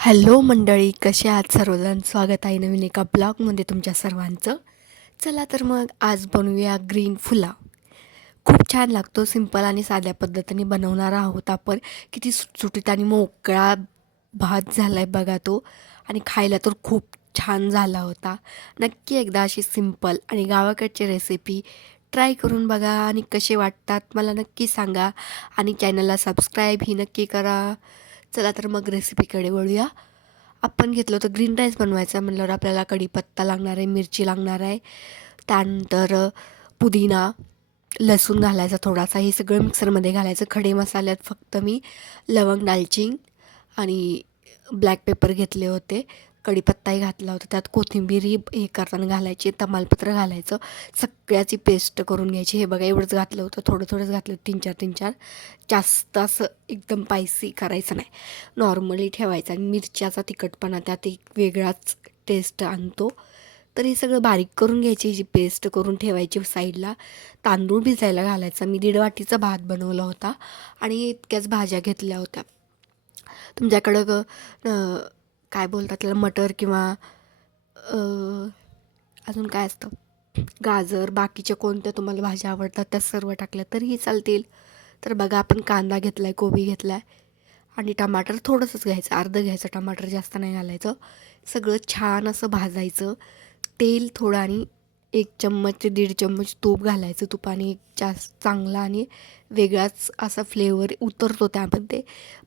Hello मंडळी, कसे आहात सर्वजण? स्वागत आहे नवीन एका ब्लॉगमध्ये तुमच्या सर्वांचं. चला तर मग आज बनवूया ग्रीन पुलाव. खूप छान लागतो. सिंपल आणि साध्या पद्धतीने बनवणार आहोत आपण. किती सुटसुटीत आणि मोकळा भात झाला आहे बघा तो. आणि खायला तर खूप छान झाला होता. नक्की एकदा अशी सिंपल आणि गावाकडची रेसिपी ट्राय करून बघा आणि कसे वाटतात मला नक्की सांगा. आणि चॅनलला सबस्क्राईब ही नक्की करा. चला तर मग रेसिपीकडे वळूया. आपण घेतलं होतं ग्रीन राईस बनवायचा म्हटल्यावर आपल्याला कढीपत्ता लागणार आहे, मिरची लागणार आहे, त्यानंतर पुदिना, लसूण घालायचा थोडासा. हे सगळं मिक्सरमध्ये घालायचं. खडे मसाल्यात फक्त मी लवंग, दालचिनी आणि ब्लॅक पेपर घेतले होते. कढीपत्ताही घातला होता. त्यात कोथिंबीरही हे करताना घालायची, तमालपत्र घालायचं. सगळ्याची पेस्ट करून घ्यायची. हे बघा एवढंच घातलं होतं, थोडं थोडंच घातलं होतं, 3-4 जास्त असं एकदम स्पायसी करायचं नाही, नॉर्मली ठेवायचं. आणि मिरच्याचा तिखटपणा त्यात एक वेगळाच टेस्ट आणतो. तर हे सगळं बारीक करून घ्यायची, जी पेस्ट करून ठेवायची साईडला. तांदूळ भिजायला घालायचा. मी 1.5 वाटीचा भात बनवला होता आणि इतक्याच भाज्या घेतल्या होत्या. तुमच्याकडं काय बोलतात त्याला, मटर किंवा अजून काय असतं, गाजर, बाकीच्या कोणत्या तुम्हाला भाज्या आवडतात त्या सर्व टाकल्या तरीही चालतील. तर बघा आपण कांदा घेतला आहे, कोबी घेतला आहे आणि टमाटर थोडंसंच घ्यायचं, अर्धं घ्यायचं टमाटर, जास्त नाही घालायचं. सगळं छान असं भाजायचं. तेल थोडं आणि 1 चम्मच ते 1.5 चम्मच तूप घालायचं. तुपाने एक जास्त चांगला आणि वेगळाच असा फ्लेवर उतरतो त्यामध्ये.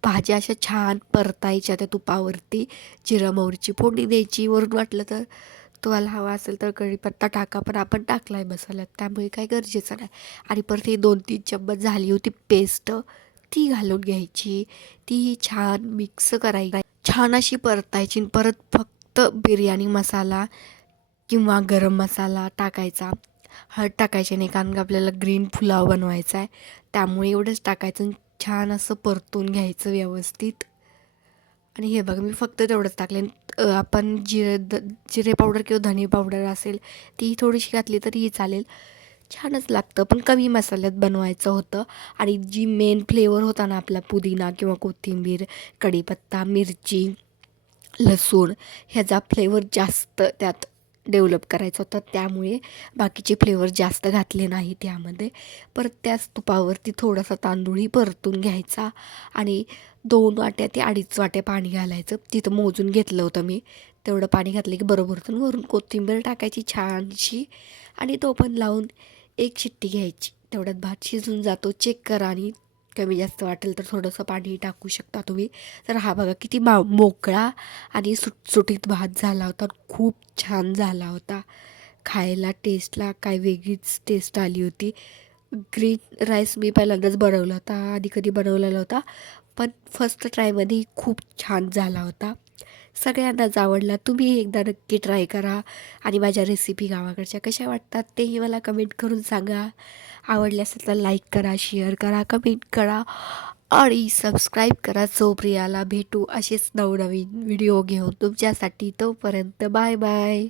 भाज्या अशा छान परतायच्या त्या तुपावरती. जिरं मोहरीची फोडणी द्यायची. वरून वाटलं तर तुम्हाला हवा असेल तर कढीपत्ता टाका, पण आपण टाकला आहे मसाल्यात त्यामुळे काही गरजेचं नाही. आणि परत ही 2-3 चम्मच झाली होती पेस्ट, ती घालून घ्यायची. तीही छान मिक्स करायची, छान अशी परतायची. परत फक्त बिर्याणी मसाला किंवा गरम मसाला टाकायचा. हळद टाकायची नाही, कारण का आपल्याला ग्रीन पुलाव बनवायचा आहे, त्यामुळे एवढंच टाकायचं. छान असं परतून घ्यायचं व्यवस्थित. आणि हे बघा मी फक्त तेवढंच टाकले. आपण जिरे पावडर किंवा धने पावडर असेल ती थोडीशी घातली तरीही चालेल, छानच लागतं. पण कमी मसाल्यात बनवायचं होतं. आणि जी मेन फ्लेवर होता ना आपला, पुदिना किंवा कोथिंबीर, कढीपत्ता, मिरची, लसूण, ह्याचा फ्लेवर जास्त त्यात डेव्हलप करायचा होता, त्यामुळे बाकीचे फ्लेवर जास्त घातले नाहीत त्यामध्ये. परत त्याच तुपावरती थोडासा तांदूळही परतून घ्यायचा आणि 2 वाट्या ते 2.5 वाट्या पाणी घालायचं. तिथं मोजून घेतलं होतं मी. तेवढं पाणी घातलं की बरोबर होतं. वरून कोथिंबीर टाकायची छानशी आणि तो पण लावून 1 शिट्टी घ्यायची. तेवढ्यात भात शिजून जातो. चेक करा आणि कमी जास्त वाटेल तर थोडंसं पाणी टाकू शकता तुम्ही. तर हा बघा किती मोकळा आणि सुटसुटीत भात झाला होता. खूप छान झाला होता. खायला टेस्टला काय वेगळीच टेस्ट आली होती. ग्रीन राईस मी पहिल्यांदाच बनवला होता, आधी कधी बनवलेला होता, पण फर्स्ट ट्रायमध्ये खूप छान झाला होता. सगळ्यांनाच आवडला. तुम्ही एकदा नक्की ट्राय करा. आणि माझ्या रेसिपी गावाकडच्या कशा वाटतात तेही मला कमेंट करून सांगा. आवडले असेल तर लाईक करा, शेअर करा, कमेंट करा आणि सबस्क्राईब करा. प्रियाला भेटू असेच नवनवीन व्हिडिओ घेऊन तुमच्यासाठी. तोपर्यंत बाय बाय.